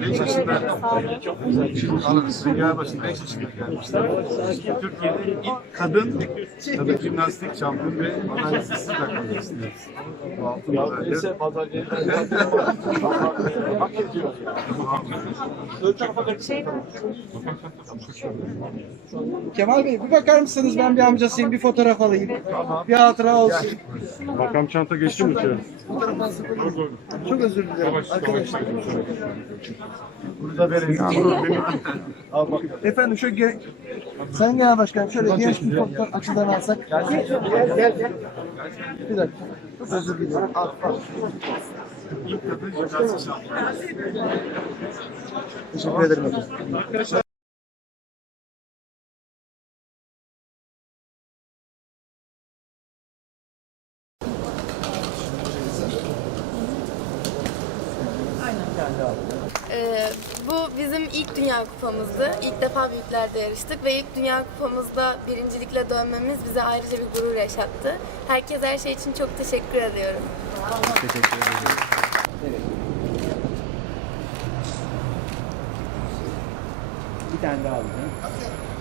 Beş yaşında alın sizin gelmesin. Beş yaşında gelmişler. Türkiye'de ilk kadın tabii jimnastik şampiyon ve analizsiz takımı istiyoruz. Bu altın madalya. Kemal Bey bir bakar mısınız? Ben bir amcasıyım. Bir fotoğraf alayım. Bir hatıra olsun. Bakam çanta geçti mi içeri? Çok özür dilerim arkadaşlar. Efendim şu ge- sen Genel başkan, şöyle genç bir fotoğraf açıdan alsak. Gel gel gel. Bir dakika. Özür dilerim. Al, al. Teşekkür ederim efendim. Ee, bu bizim ilk Dünya Kupamızdı. İlk defa büyüklerde yarıştık ve ilk Dünya Kupamızda birincilikle dönmemiz bize ayrıca bir gurur yaşattı. Herkes her şey için çok teşekkür ediyorum. Teşekkür ederim. Bir tane daha alacağım.